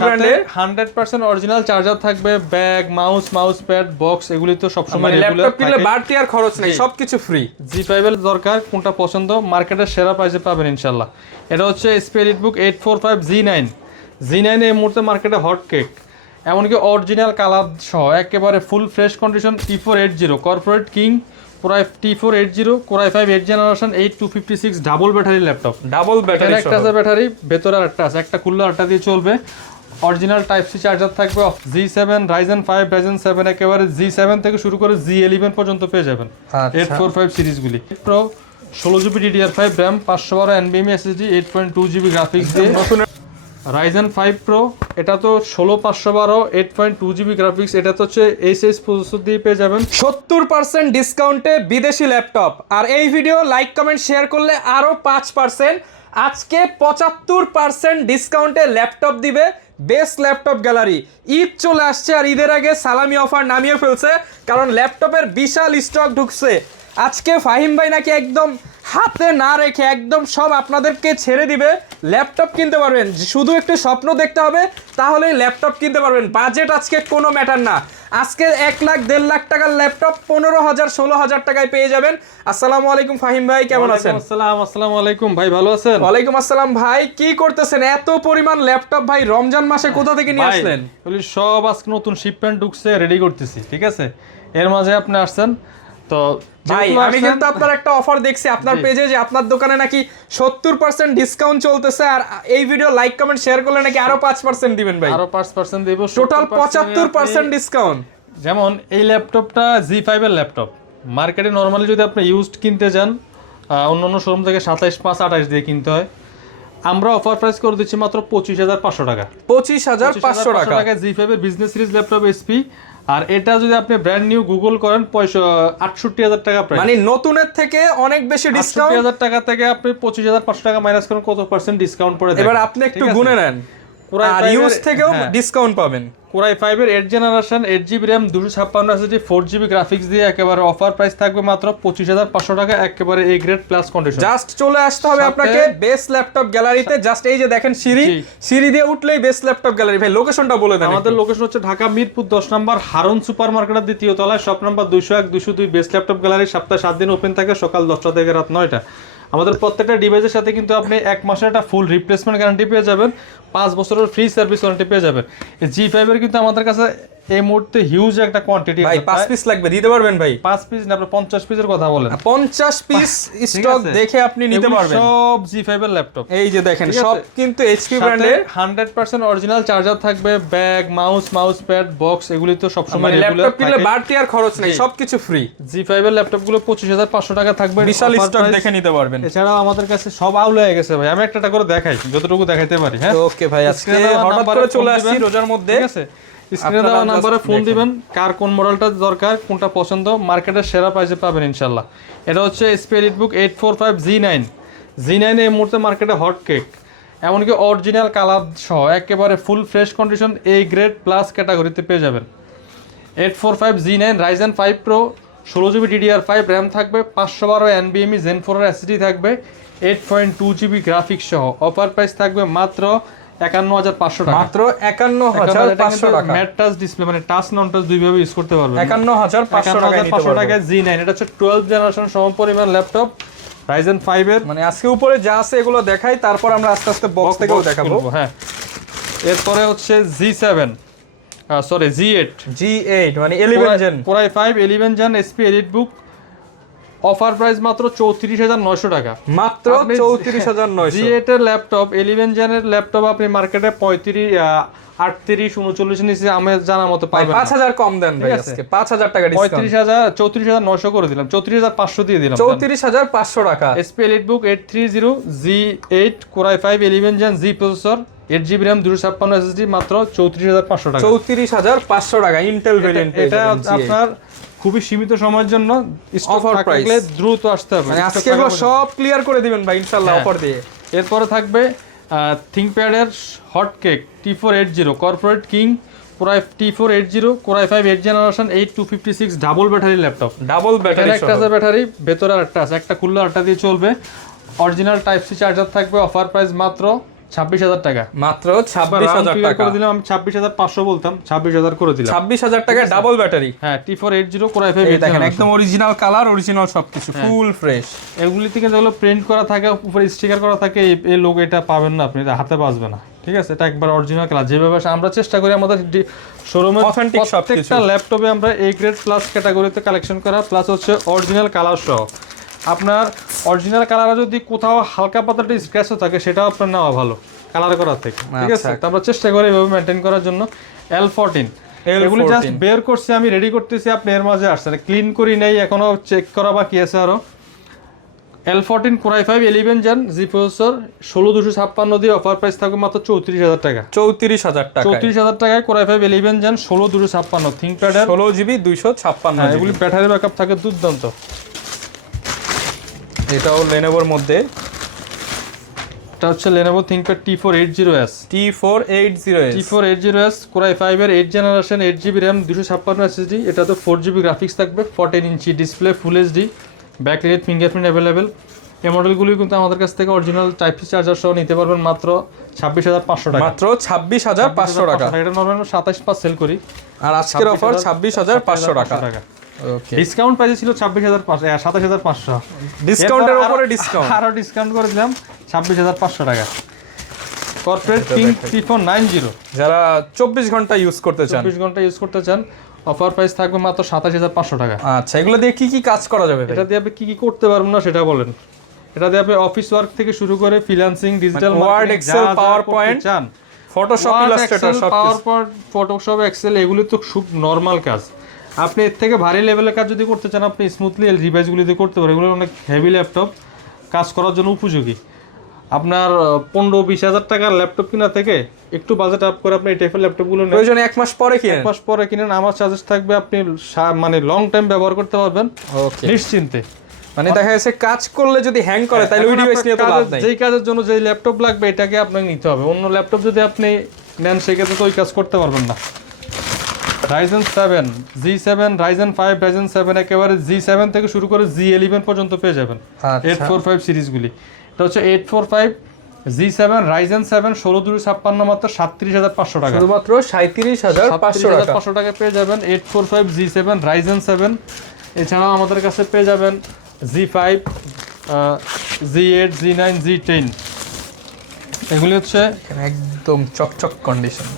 ব্র্যান্ডের 100% original charger থাকবে, bag, mouse pad, box, এগুলি তো সবসময় রেগুলার ল্যাপটপ কিনলে বাড়তি আর খরচ নেই, সবকিছু ফ্রি। G5 এর দরকার, কোনটা পছন্দ মার্কেটের সেরা প্রাইসে পাবেন ইনশাআল্লাহ। এটা হচ্ছে HP EliteBook 845 G9 এই মুহূর্তে মার্কেটে হট কেক, এমনকি অরিজিনাল কালার সহ একেবারে full fresh condition T480 corporate king Core T480 Core i5 8th generation 8256 double battery laptop. Double battery, একটা আছে ব্যাটারি, ভেতরে আরেকটা আছে, একটা খুললে আরেকটা দিয়ে চলবে। অরিজিনাল টাইপ সি চার্জার থাকবে, G7 Ryzen 5 Ryzen 7 একেবারে G7 থেকে শুরু করে G11 পর্যন্ত পেয়ে যাবেন 845 সিরিজগুলি। Pro 16GB DDR5 RAM 512 NVMe SSD 8.2GB graphics দিয়ে Ryzen 5 Pro, এটা তো 16512 8.2GB গ্রাফিক্স, এটা তো হচ্ছে এইচএস প্রসেসর দিয়ে পেয়ে যাবেন 70% ডিসকাউন্টে বিদেশি ল্যাপটপ। আর এই ভিডিও লাইক কমেন্ট শেয়ার করলে আরো 5%। আজকে 75% ডিসকাউন্টে ল্যাপটপ দিবে বেস্ট ল্যাপটপ গ্যালারি। ঈদ চলে আসছে আর ঈদের আগে সালামি অফার নামিয়ে ফেলছে, কারণ ল্যাপটপের বিশাল স্টক ঢুকছে। আজকে ফাহিম ভাই নাকি একদম হাতে না রেখে একদম সব আপনাদেরকে ছেড়ে দিবে, ল্যাপটপ কিনতে পারবেন। শুধু একটু স্বপ্ন দেখতে হবে, তাহলেই ল্যাপটপ কিনতে পারবেন। বাজেট আজকে কোনো ম্যাটার না। আজকে 1 লাখ 1.5 লাখ টাকার ল্যাপটপ 15,000 16,000 টাকায় পেয়ে যাবেন। আসসালামু আলাইকুম ফাহিম ভাই, কেমন আছেন? আসসালামু আলাইকুম ভাই, ভালো আছেন? ওয়ালাইকুম আসসালাম ভাই, কি করতেছেন? এত পরিমাণ ল্যাপটপ ভাই রমজান মাসে কোথা থেকে নিয়ে আসলেন? সব আজকে নতুন শিপমেন্ট ঢুকছে, রেডি করতেছি, ঠিক আছে? এর মাঝে আপনি আসছেন তো ভাই, আমি কিন্তু আপনার একটা অফার দেখছি আপনার পেজে, যে আপনার দোকানে নাকি 70% ডিসকাউন্ট চলতেছে, আর এই ভিডিও লাইক কমেন্ট শেয়ার করলে নাকি আরো 5% দিবেন ভাই। আরো 5% দেব, টোটাল 75% ডিসকাউন্ট। যেমন এই ল্যাপটপটা G5 এর ল্যাপটপ, মার্কেটে নরমালি যদি আপনি ইউজড কিনতে যান অন্যান্য শোরুম থেকে 27,500 দিয়ে কিনতে হয়, আমরা অফার প্রাইস করে দিচ্ছি মাত্র 25,500 টাকা। 25,500 টাকা G5 এর বিজনেস সিরিজ ল্যাপটপ এসপি। আর এটা যদি আপনি ব্র্যান্ড নিউ গুগল করেন 68,000 টাকা প্রাইস, মানে নতুনের থেকে অনেক বেশি ডিসকাউন্ট। 68,000 টাকা থেকে আপনি 25,500 টাকা মাইনাস করেন, কত পার্সেন্ট ডিসকাউন্ট পড়ে দেন। এবার আপনি একটু গুনে নেন, আর ইউজ থেকেও ডিসকাউন্ট পাবেন। Core i5 এর 8th generation 8GB RAM 256 SSD 4GB graphics দিয়ে একেবারে অফার প্রাইস থাকবে মাত্র 25,500 টাকা, একেবারে A grade plus condition. Just চলে আসতে হবে আপনাকে বেস্ট ল্যাপটপ গ্যালারিতে। জাস্ট এই যে দেখেন সিঁড়ি দিয়ে উঠলেই বেস্ট ল্যাপটপ গ্যালারি। ভাই লোকেশনটা বলে দেন। আমাদের লোকেশন হচ্ছে ঢাকা মিরপুর 10 নম্বর হারুন সুপার মার্কেটের দ্বিতীয় তলায়, shop number 201 202। Best laptop gallery সপ্তাহে 7 দিন ওপেন থাকে, সকাল 10টা থেকে রাত 9টা। আমাদের প্রত্যেকটা ডিভাইসের সাথে কিন্তু আপনি 1 মাসের একটা ফুল রিপ্লেসমেন্ট গ্যারান্টি পেয়ে যাবেন, 5 বছরের ফ্রি সার্ভিস ওয়ারেন্টি পেয়ে যাবেন। G5 এর কিন্তু আমাদের কাছে এই মুহূর্তে হিউজ একটা কোয়ান্টিটি। ভাই 5 পিস লাগবে, দিতে পারবেন ভাই? 5 পিস না, আপনি 50 পিসের কথা বলেন। 50 পিস স্টক দেখে আপনি নিতে পারবেন সব G5 এর ল্যাপটপ। এই যে দেখেন সব কিন্তু HP ব্র্যান্ডের, 100% অরিজিনাল চার্জার থাকবে, ব্যাগ, মাউস প্যাড, বক্স, এগুলি তো সবসময় রেগুলার। ল্যাপটপ কিনলে বাড়তি আর খরচ নেই, সবকিছু ফ্রি। G5 এর ল্যাপটপগুলো 25,500 টাকা থাকবে, বিশাল স্টক দেখে নিতে পারবেন। এছাড়াও আমাদের কাছে সব আউল হয়ে গেছে ভাই, আমি একটা করে দেখাই যতটুকু দেখাইতে পারি। হ্যাঁ ওকে ভাই, আজকে হঠাৎ করে চলে আসছি রোজার মধ্যে, ঠিক আছে? স্ক্রিনে দেওয়া নম্বরে ফোন দিবেন, কার কোন মডেলটা দরকার, কোনটা পছন্দ, মার্কেটের সেরা প্রাইসে পাবেন ইনশাআল্লাহ। এটা হচ্ছে HP EliteBook 845 G9 এই মুহূর্তে মার্কেটে হট কেক, এমনকি অরিজিনাল কালার সহ একেবারে full fresh condition A grade plus ক্যাটাগরিতে পেয়ে যাবেন। 845 G9 Ryzen 5 Pro 16GB DDR5 RAM থাকবে, 512 NVMe Zen 4 SSD থাকবে, 8.2GB গ্রাফিক্স সহ। অফার প্রাইস থাকবে মাত্র 51,500 টাকা। মাত্র 51,500 টাকা। ম্যাট টাচ ডিসপ্লে, মানে টাচ নন টাচ দুইভাবে ইউজ করতে পারবেন। 51,500 টাকা G9। এটা হচ্ছে 12th জেনারেশন সমপরিমাণ ল্যাপটপ Ryzen 5 এর। মানে আজকে উপরে যা আছে এগুলো দেখাই, তারপর আমরা আস্তে আস্তে বক্স থেকেও দেখাবো। হ্যাঁ, এরপরে হচ্ছে G8 মানে 11 gen Core i5 11 gen HP EliteBook। Offer price মাত্র 34,900 টাকা। মাত্র 34,900। G8 এর ল্যাপটপ 11 জেনের ল্যাপটপ আপনি মার্কেটে 38 39 নিচে আমি জানা মতো পাবেন। 5,000 কম দেন ভাই, আজকে 5,000 টাকা ডিসকাউন্ট। 34,900 করে দিলাম, 34,500 দিয়ে দিলাম। 34,500 টাকা। HP EliteBook 830 G8 Core i5 11 gen G processor 8GB RAM 256 SSD মাত্র 34,500 টাকা। 34,500 টাকা ইন্টেল ভেরিয়েন্ট। এটা আপনার খুবই সীমিত সময়ের জন্য অফার থাকলে দ্রুত আসতে হবে। মানে আজকে এগুলো সব ক্লিয়ার করে দিবেন ভাই ইনশাআল্লাহ অফার দিয়ে। এরপরে থাকবে ThinkPad এর hot cake T480 corporate king Core T480 Core i5 8th generation 8256 double battery laptop. Double battery, একটা আছে ব্যাটারি, ভেতরে আরেকটা আছে, একটা খুললে আরেকটা দিয়ে চলবে। অরিজিনাল টাইপ সি চার্জার থাকবে, অফার প্রাইস মাত্র 26,000 টাকা মাত্র 26,000 টাকা করে দিলাম। আমি 26,500 বলতাম, 26,000 করে দিলাম। 26,000 টাকা ডাবল ব্যাটারি। হ্যাঁ, T480 Core i5 এই দেখেন একদম অরিজিনাল কালার, অরিজিনাল সবকিছু ফুল ফ্রেশ। এগুলি থেকে যেগুলো প্রিন্ট করা থাকে, উপরে স্টিকার করা থাকে, এই লোগো এটা পাবেন না, আপনি এটা হাতে বাজবে না। ঠিক আছে, এটা একবার অরিজিনাল কালার। যেভাবে আমরা চেষ্টা করি আমাদের শোরুমে অথেন্টিক প্রত্যেকটা ল্যাপটপে আমরা A গ্রেড প্লাস ক্যাটাগরিতে কালেকশন করা, প্লাস হচ্ছে অরিজিনাল কালার সহ। আপনার অরিজিনাল কালার যদি কোথাও হালকা পাতলা স্ক্র্যাচও থাকে, সেটাও আপনার নেওয়া ভালো কালার করার থেকে। ঠিক আছে, তো আমরা চেষ্টা করি এভাবে মেনটেন করার জন্য। L14 এগুলি জাস্ট বের করছি, আমি রেডি করতেছি, আপনি এর মাঝে আসছেন, ক্লিন করি নেই, এখনো চেক করা বাকি আছে আরো। L14 Core i5 11 Gen G processor 16256 দিয়ে অফার প্রাইস থাকবে মাত্র 34,000 টাকা। 34,000 টাকা। 34,000 টাকায় Core i5 11 Gen 16256 ThinkPad এর 16GB 256 GB। এগুলি ব্যাটারি ব্যাকআপ থাকে দুর্দান্ত। এটাও Lenovoর মধ্যে, এটা হচ্ছে Lenovo ThinkPad T480S। T480S Core i5 এর 8 জেনারেশন, 8GB RAM, 256 SSD। এটা তো 4GB গ্রাফিক্স থাকবে, 14 inch display, full HD, backlight, fingerprint available. এই মডেলগুলি কিন্তু আমাদের কাছ থেকে অরিজিনাল টাইপ সি চার্জার সহ নিতে পারবেন মাত্র 26,500 টাকা। মাত্র 26,500 টাকা। এটা নরমালি 27,500 সেল করি, আর আজকের অফার 26,500 টাকা। ওকে, ডিসকাউন্ট প্রাইস ছিল 27,500, ডিসকাউন্টের উপরে ডিসকাউন্ট, আরো ডিসকাউন্ট করে দিলাম 26,500 টাকা। কর্পোরেট কিং 3490 যারা 24 ঘন্টা ইউজ করতে চান, 24 ঘন্টা ইউজ করতে চান, অফার প্রাইস থাকবে মাত্র 27,500 টাকা। আচ্ছা, এগুলো দিয়ে কি কি কাজ করা যাবে? এটা দিয়ে আপনি কি কি করতে পারবেন না সেটা বলেন। এটা দিয়ে আপনি অফিস ওয়ার্ক থেকে শুরু করে freelancing, digital Word, Excel, PowerPoint, চান, ফটোশপ, ইলাস্ট্রেটর, সব পাওয়ারপয়েন্ট, ফটোশপ, এক্সেল, এগুলি তো খুব নরমাল কাজ। আপনি এর থেকে ভারী লেভেলের কাজ যদি করতে চান, আপনি স্মুথলি রিভাইজগুলি দিয়ে করতে পারেন। এগুলো অনেক হেভি ল্যাপটপ, কাজ করার জন্য উপযোগী। আপনার 15-20 হাজার টাকার ল্যাপটপ কিনা থেকে একটু বাজেট আপ করে আপনি এই টাইপের ল্যাপটপগুলো নেন, প্রয়োজনে 1 মাস পরে কিনেন, 1 মাস পরে কিনেন, আমার চার্জেস থাকবে, আপনি মানে লং টাইম ব্যবহার করতে পারবেন ওকে নিশ্চিন্তে। মানে দেখা যাচ্ছে কাজ করলে যদি হ্যাং করে তাহলে ওই ডিভাইস নিয়ে তো লাভ নাই। যেই কাজের জন্য যেই ল্যাপটপ লাগবে এটাকে আপনাকে নিতে হবে। অন্য ল্যাপটপ যদি আপনি নেন সেক্ষেত্রে তো ওই কাজ করতে পারবেন না। Ryzen 7 G7, Ryzen 5, Ryzen 7 একেবারে G7 থেকে শুরু করে G11 পর্যন্ত পেয়ে যাবেন। 845 সিরিজগুলি, এটা হচ্ছে 845 G7 Ryzen 7 16256 মাত্র 37,500 টাকা, শুধুমাত্র 37,500 টাকা পেয়ে যাবেন 845 G7 Ryzen 7। এছাড়াও আমাদের কাছে পেয়ে যাবেন G5, G8, G9, G10। এগুলি হচ্ছে একদম চকচক কন্ডিশন,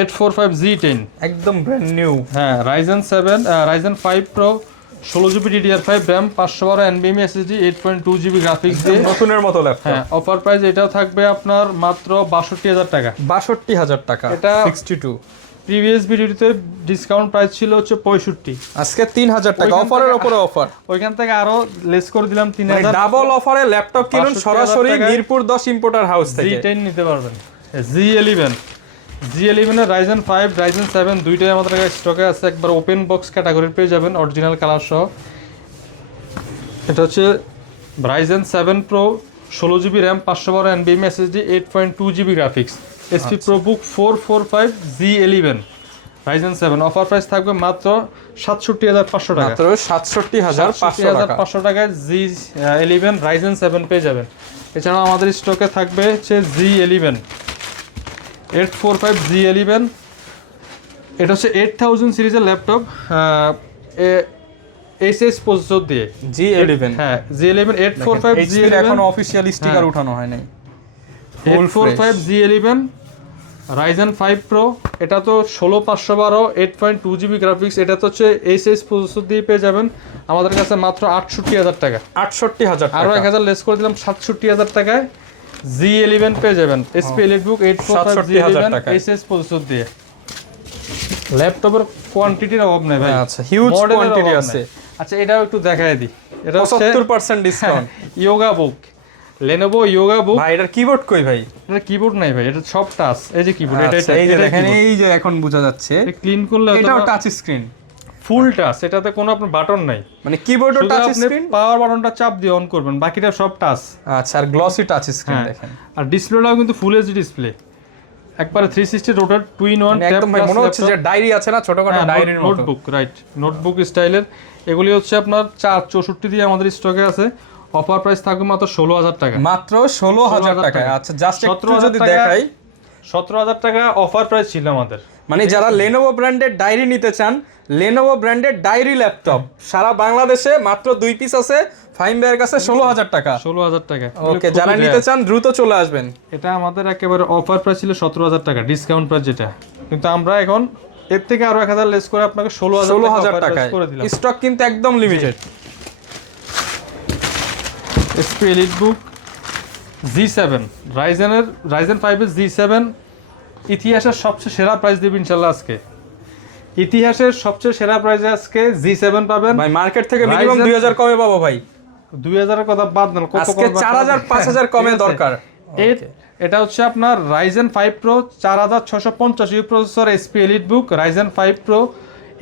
845 G10 একদম ব্র্যান্ড নিউ। হ্যাঁ, Ryzen 7 Ryzen 5 Pro 16GB DDR5 RAM, 512 NVMe SSD, 8.2GB graphics দিয়ে নতুনের মতো ল্যাপটপ। হ্যাঁ, অফার প্রাইস এটাও থাকবে আপনার মাত্র 62,000 টাকা। 62,000 টাকা, এটা 62। প্রিভিয়াস ভিডিওতে ডিসকাউন্ট প্রাইস ছিল হচ্ছে 65, আজকে 3,000 টাকা অফারের উপরে অফার। ওইখান থেকে আরো লেস করে দিলাম 3,000। ডাবল অফারে ল্যাপটপ কিনুন সরাসরি মিরপুর 10 ইম্পোর্টার হাউস থেকে। G10 নিতে পারবেন। G11 এর Ryzen 5, Ryzen 7 দুইটাই আমাদের কাছে স্টকে আছে, একবার ওপেন বক্স ক্যাটাগরির পেয়ে যাবেন অরিজিনাল কালার সহ। এটা হচ্ছে Ryzen 7 Pro 16GB RAM, 512 NVMe SSD, 8.2GB graphics, SP ProBook 445 G11 Ryzen 7। Offer price থাকবে মাত্র 67,500 টাকা, মাত্র 67,500 টাকায় G11 Ryzen 7 পেয়ে যাবেন। এছাড়াও আমাদের স্টকে থাকবে হচ্ছে G11 845 G11। এটা হচ্ছে 8000 সিরিজের ল্যাপটপ, এইচএস প্রসেসর দিয়ে G11। হ্যাঁ, G11 845 G11 এখন অফিশিয়াল স্টিকার উঠানো হয় নাই। 845 G11 Ryzen 5 Pro, এটা তো 16512 8.2GB গ্রাফিক্স, এটা তো হচ্ছে এইচএস প্রসেসর দিয়ে পেয়ে যাবেন আমাদের কাছে মাত্র 68,000 টাকা। 68,000 টাকা, আরো 1,000 লেস করে দিলাম 67,000 টাকায় G11 পেয়ে যাবেন। SP EliteBook 845 G11 HS processor দিয়ে। ল্যাপটপের কোয়ান্টিটির অভাব নেই ভাই, আচ্ছা হিউজ কোয়ান্টিটি আছে। আচ্ছা, এটাও একটু দেখায় দিই। এটা হচ্ছে 75% ডিসকাউন্ট ইয়োগা বুক, Lenovo ইয়োগা বুক। ভাই এটার কিবোর্ড কই ভাই? এটা কিবোর্ড নাই ভাই, এটা সব টাচ। এই যে কিবোর্ড, এটা এই যে দেখেন, এই যে এখন বোঝা যাচ্ছে ক্লিন করলে এটাও টাচ স্ক্রিন, ফুল টাচ, এটাতে কোনো আপনার বাটন নাই, মানে কিবোর্ডও টাচ স্ক্রিন, পাওয়ার বাটনটা চাপ দিয়ে অন করবেন, বাকিটা সব টাচ। আচ্ছা, আর গ্লসি টাচ স্ক্রিন দেখেন, আর ডিসপ্লেটাও কিন্তু ফুল এইচডি ডিসপ্লে, একবারে 360 রোটেট টুইন ওয়ান ট্যাব। একদম ভাই মনে হচ্ছে যে ডায়েরি আছে না, ছোটখাটো ডায়েরির মতো। নোটবুক, রাইট, নোটবুক স্টাইলের। এগুলি হচ্ছে আপনার 464 দিয়ে আমাদের স্টকে আছে। অফার প্রাইস থাকবে মাত্র 16,000 টাকা। মাত্র 16,000 টাকা। আচ্ছা জাস্ট একটু যদি দেখাই, 17,000 টাকা অফার প্রাইস ছিল আমাদের। মানে যারা Lenovo ব্র্যান্ডের ডায়েরি নিতে চান, Lenovo ব্র্যান্ডের ডায়েরি ল্যাপটপ সারা বাংলাদেশে মাত্র 2 পিস আছে ফাহিম ভাইয়ের কাছে 16,000 টাকা। 16,000 টাকা। ওকে, যারা নিতে চান দ্রুত চলে আসবেন। এটা আমাদের একেবারে অফার প্রাইস ছিল 17,000 টাকা, ডিসকাউন্ট প্রাইস যেটা, কিন্তু আমরা এখন এর থেকে আরো 1,000 লেস করে আপনাকে 16,000 টাকা করে দিলাম। স্টক কিন্তু একদম limited. HP EliteBook G7 Ryzen 5 এর G7 ইতিহাসের সবচেয়ে সেরা প্রাইস দেব ইনশাআল্লাহ আজকে। ইতিহাসের সবচেয়ে সেরা প্রাইসে আজকে G7 পাবেন ভাই। মার্কেট থেকে মিনিমাম 2000 কমে পাবো ভাই। 2000 এর কথা বাদ দেন, কত আজকে 4000 5000 কমে দরকার। এটা হচ্ছে আপনার Ryzen 5 Pro 4650 you processor HP EliteBook Ryzen 5 Pro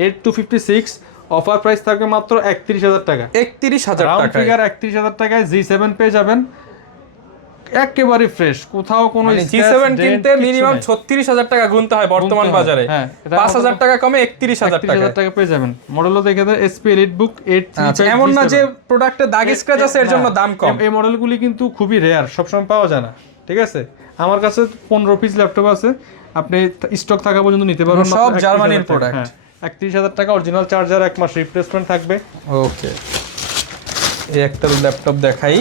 8256, offer price থাকবে মাত্র 31,000 টাকা। 31,000 টাকা, ফিগার 31,000 টাকায় G7 পেয়ে যাবেন, একেবারে ফ্রেশ, কোথাও কোনো G7 কিনতে মিনিমাম 36,000 টাকা গুনতে হয় বর্তমান বাজারে। 5,000 টাকা কমে 31,000 টাকা পেয়ে যাবেন। মডেলও দেখে দেন HP EliteBook 835। এমন না যে প্রোডাক্টে দাগ স্ক্র্যাচ আছে এর জন্য দাম কম। এই মডেলগুলি কিন্তু খুবই রেয়ার, সবসময় পাওয়া যায় না, ঠিক আছে? আমার কাছে 15 পিস ল্যাপটপ আছে, আপনি স্টক থাকা পর্যন্ত নিতে পারবেন। সব জার্মানির প্রোডাক্ট। 31,000 টাকা, অরিজিনাল চার্জার, 1 মাস রিপ্লেসমেন্ট থাকবে। ওকে, এই একটা ল্যাপটপ দেখাই।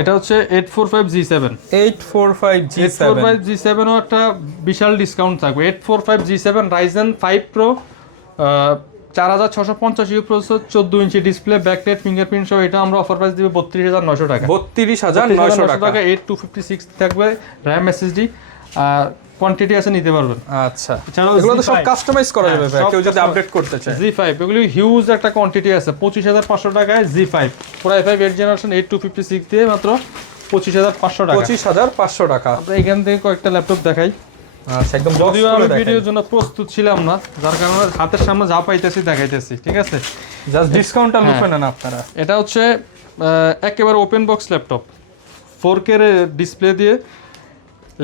এটা হচ্ছে 845 G7। 845 G7 ও একটা বিশাল ডিসকাউন্ট থাকবে। 845 G7 Ryzen 5 Pro 4650 you processor, 14 inch display, backlight, fingerprint সহ। এটা আমরা অফার প্রাইস দিব 32,900 টাকা। 32,900 টাকা। 8256 থাকবে, RAM SSD, কোয়ান্টিটি আছে, নিতে পারবেন। আচ্ছা, এগুলো তো সব কাস্টমাইজ করা যাবে ভাই, কেউ যদি আপডেট করতে চায়। G5 এগুলো হিউজ একটা কোয়ান্টিটি আছে, 25,500 টাকায় G5 Core i5 8 জেনারেশন 8256 দিয়ে মাত্র 25,500 টাকা। 25,500 টাকা। আমরা এখান থেকে কয়েকটা ল্যাপটপ দেখাই। আচ্ছা, একদম যদিও আমি ভিডিওর জন্য প্রস্তুত ছিলাম না, যার কারণে হাতের সামনে যা পাইতেছি দেখাইতেছি, ঠিক আছে? জাস্ট ডিসকাউন্টটা লুফে নেন আপনারা। এটা হচ্ছে একেবারে ওপেন বক্স ল্যাপটপ, 4K এর ডিসপ্লে দিয়ে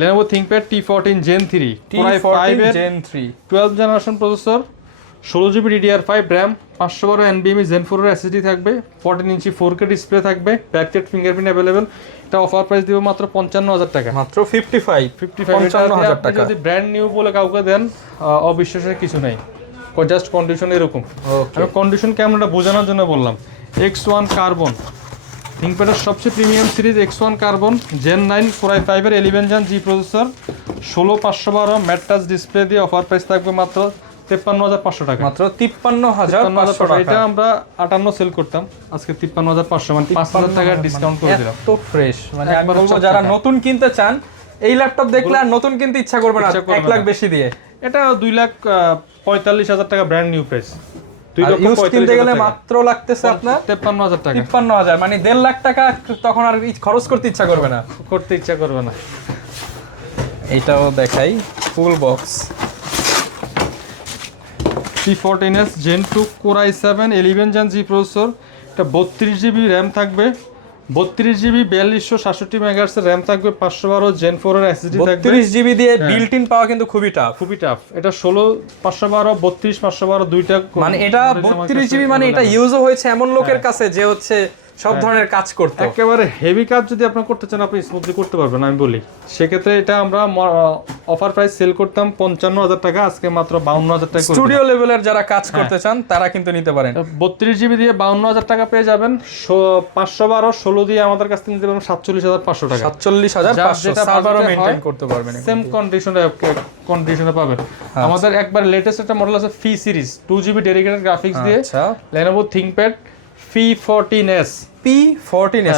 Lenovo ThinkPad T14 Gen 3 Core i5 Gen 3 12 generation processor, 16GB DDR5 RAM, 512 NVMe Gen 4 এর SSD থাকবে, 14 ইঞ্চি 4K ডিসপ্লে থাকবে, ব্যাকলাইট, ফিঙ্গারপ্রিন্ট अवेलेबल। এটা অফার প্রাইস দিব মাত্র 55,000 টাকা। মাত্র 55,000 টাকা। যদি ব্র্যান্ড নিউ বলে কাউকে দেন, অবিশ্বাসের কিছু নাই, জাস্ট কন্ডিশন এরকম। আমি কন্ডিশন কেমনটা বোঝানোর জন্য বললাম। X1 কার্বন থিংকপ্যাডের সবচেয়ে premium series X1 carbon Gen 9 Core i5 এর 11 Gen G processor, 16512 mat touch display দিয়ে অফার প্রাইস থাকবে মাত্র 53,500 টাকা। মাত্র 53,500 টাকা। এটা আমরা 58 সেল করতাম, আজকে 53,500, মানে 5,000 টাকা ডিসকাউন্ট করে দিলাম। এত ফ্রেশ, মানে আমি বলবো যারা নতুন কিনতে চান এই ল্যাপটপ দেখলে আর নতুন কিনতে ইচ্ছা করবে না 1 লাখ বেশি দিয়ে। এটা 2,45,000 টাকা ব্র্যান্ড নিউ প্রাইস। ইউজ কিনতে গেলে মাত্র লাগতেছে আপনার 53,000 টাকা। 53,000, মানে 1.5 লাখ টাকা তখন আর খরচ করতে ইচ্ছা করবে না। এটাও দেখাই, full box T14s Gen 2 Core i7 11 Gen G processor, এটা 32GB RAM থাকবে, 32GB 4267 MHz এর RAM থাকবে, 512 Gen 4 এর SSD থাকবে। 32GB দিয়ে বিল্ট ইন পাওয়া কিন্তু খুবই টাফ। এটা 16 512 32 512 দুইটা, মানে এটা 32GB, মানে এটা ইউজও হয়েছে এমন লোকের কাছে যে হচ্ছে সব ধরনের কাজ করতে। একেবারে হেভি কাজ যদি আপনি করতে চান, আপনি স্মুথলি করতে পারবেন আমি বলি। সেক্ষেত্রে এটা আমরা অফার প্রাইস সেল করতাম 55,000 টাকা, আজকে মাত্র 52,000 টাকা। স্টুডিও লেভেলের যারা কাজ করতে চান তারা কিন্তু নিতে পারেন। 32GB দিয়ে 52,000 টাকা পেয়ে যাবেন। 512 16 দিয়ে আমাদের কাছ থেকে নিতে পারবেন 47,500 টাকা। 47,500, সার্ভারও মেইনটেইন করতে পারবেন, সেম কন্ডিশনে পাবেন। আমাদের একবার লেটেস্ট একটা মডেল আছে ফি সিরিজ 2GB ডেডিকেটেড গ্রাফিক্স দিয়ে, Lenovo ThinkPad P14s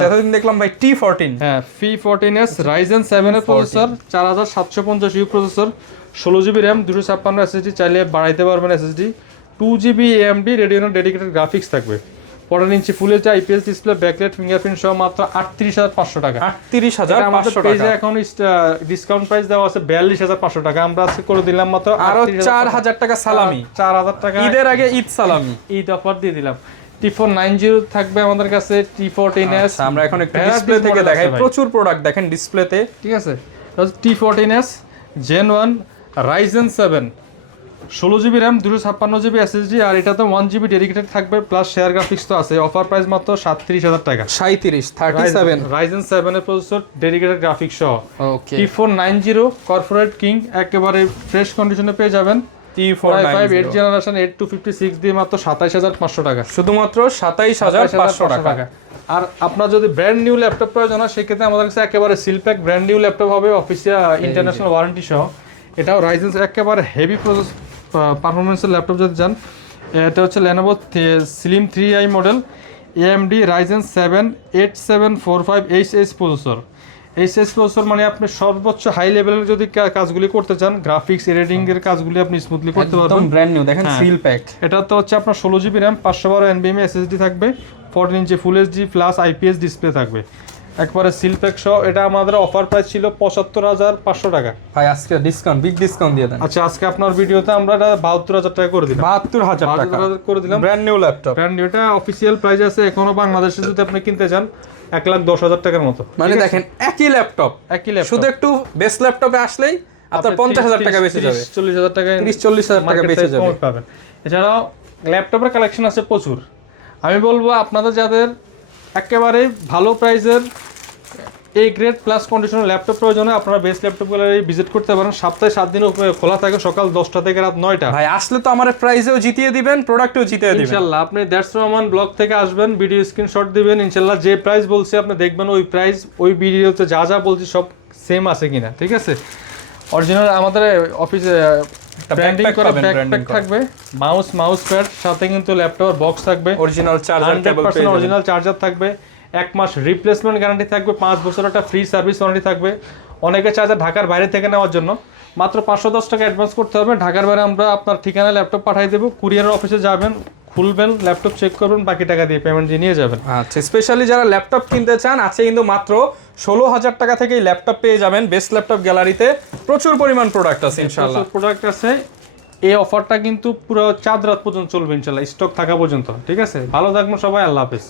এতদিন দেখলাম ভাই T14। হ্যাঁ, P14s Ryzen 7 এর processor, 4750 you processor, 16GB RAM, 256 SSD, চাইলে বাড়াইতে পারবেন SSD, 2GB AMD Radeon dedicated graphics থাকবে, 14 inch full HD IPS display, backlight, fingerprint সহ মাত্র 38,500 টাকা। 38,500 টাকা। এখন ডিসকাউন্ট প্রাইস দেওয়া আছে 42,500 টাকা, আমরা আজকে করে দিলাম মাত্র আরো 4,000 টাকা সালামি। 4,000 টাকা ঈদের আগে ঈদ সালামি, ঈদ অফার দিয়ে দিলাম। T490 থাকবে আমাদের কাছে, T14s। আমরা এখন একটু ডিসপ্লে থেকে দেখাই, প্রচুর প্রোডাক্ট দেখেন ডিসপ্লেতে, ঠিক আছে? T14s Gen 1 Ryzen 7 16GB RAM 256GB SSD, আর এটা তো 1GB ডেডিকেটেড থাকবে, প্লাস শেয়ার গ্রাফিক্স তো আছে। অফার প্রাইস মাত্র 37,000 টাকা। 37 Ryzen 7 এর প্রসেসর, ডেডিকেটেড গ্রাফিক্স সহ। ওকে, T490 কর্পোরেট কিং, একেবারে ফ্রেশ কন্ডিশনে পেয়ে যাবেন। T490 8 জেনারেশন 8256 দিয়ে মাত্র 27500 টাকা, শুধুমাত্র 27500 টাকা। আর আপনার যদি ব্র্যান্ড নিউ ল্যাপটপ প্রয়োজন হয় সেক্ষেত্রে আমাদের কাছে একেবারে সিলপ্যাক ব্র্যান্ড নিউ ল্যাপটপ হবে, অফিসিয়াল ইন্টারন্যাশনাল ওয়ারেন্টি সহ। এটাও রাইজেন একেবারে হেভি প্রসেস পারফরমেন্সের ল্যাপটপ যদি যান। এটা হচ্ছে Lenovo Slim 3i model, AMD Ryzen 7 8745HS processor. HS processor মানে আপনি সর্বোচ্চ হাই লেভেলের যদি কাজগুলি করতে চান, গ্রাফিক্স এডিটিং এর কাজগুলি আপনি স্মুথলি করতে পারবেন। একদম ব্র্যান্ড নিউ, দেখেন হ্যাঁ। Seal pack. এটা তো হচ্ছে আপনার 16GB র্যাম, 512 NVMe SSD থাকবে, 14 inch full HD plus IPS display থাকবে, একবারে সিল প্যাক সহ। এটা আমাদের অফার প্রাইস ছিল 75,500 টাকা। ভাই আজকে ডিসকাউন্ট, বিগ ডিসকাউন্ট দিয়ে দেন। আচ্ছা, আজকে আপনার ভিডিওতে আমরা এটা 72,000 টাকা করে দিলাম। 72,000 টাকা 72,000 করে দিলাম। Brand new laptop. Brand new, এটা অফিসিয়াল প্রাইস আছে এখনো বাংলাদেশে যদি আপনি কিনতে চান 1,10,000 টাকার মতো। মানে দেখেন একই ল্যাপটপ, একই ল্যাপটপ, শুধু একটু বেস্ট ল্যাপটপে আসলেই আপনার 50,000 টাকা বেশি যাবে, 40,000 টাকা, 30-40,000 টাকা বেশি যাবে পাবেন। এছাড়াও ল্যাপটপের কালেকশন আছে প্রচুর। আমি বলবো আপনাদের যাদের একেবারে ভালো প্রাইসের A গ্রেড প্লাস কন্ডিশনের ল্যাপটপ প্রয়োজন হয়, আপনারা বেস্ট ল্যাপটপ গ্যালারি ভিজিট করতে পারেন। সপ্তাহে 7 দিন খোলা থাকে, সকাল 10টা থেকে রাত 9টা। ভাই আসলে তো আমার প্রাইসেও জিতিয়ে দিবেন, প্রোডাক্টও জিতিয়ে দিবেন ইনশাআল্লাহ। আপনি দ্যাটস রহমান ব্লগ থেকে আসবেন, ভিডিও স্ক্রিনশট দিবেন, ইনশাআল্লাহ যে প্রাইস বলছি আপনি দেখবেন ওই প্রাইস ওই ভিডিওতে যা যা বলছি সব সেম আছে কিনা, ঠিক আছে। অরিজিনাল আমাদের অফিসে ব্র্যান্ডিং করে ব্যাকপ্যাক থাকবে, মাউস প্যাড, সাথে কিন্তু ল্যাপটপ বক্স থাকবে, অরিজিনাল চার্জার কেবল পেয়ে যাবেন, অরিজিনাল চার্জার থাকবে, 1 মাস রিপ্লেসমেন্ট গ্যারান্টি থাকবে, 5 বছর একটা ফ্রি সার্ভিস ওয়ারেন্টি থাকবে। অনেকে চার্জার ঢাকার বাইরে থেকে নেওয়ার জন্য মাত্র 510 টাকা অ্যাডভান্স করতে হবে। ঢাকার বাইরে আমরা আপনার ঠিকানায় ল্যাপটপ পাঠিয়ে দেবো, কুরিয়ারের অফিসে যাবেন, খুলবেন, ল্যাপটপ চেক করবেন, বাকি টাকা দিয়ে পেমেন্ট দিয়ে নিয়ে যাবেন। আচ্ছা, স্পেশালি যারা ল্যাপটপ কিনতে চান আছে কিন্তু মাত্র 16,000 টাকা থেকেই ল্যাপটপ পেয়ে যাবেন বেস্ট ল্যাপটপ গ্যালারিতে। প্রচুর পরিমাণ প্রোডাক্ট আছে ইনশাআল্লাহ, প্রোডাক্ট আছে। এই অফারটা কিন্তু পুরো চাঁদ রাত পর্যন্ত চলবে ইনশাআল্লাহ, স্টক থাকা পর্যন্ত, ঠিক আছে। ভালো থাকবেন সবাই, আল্লাহ হাফেজ।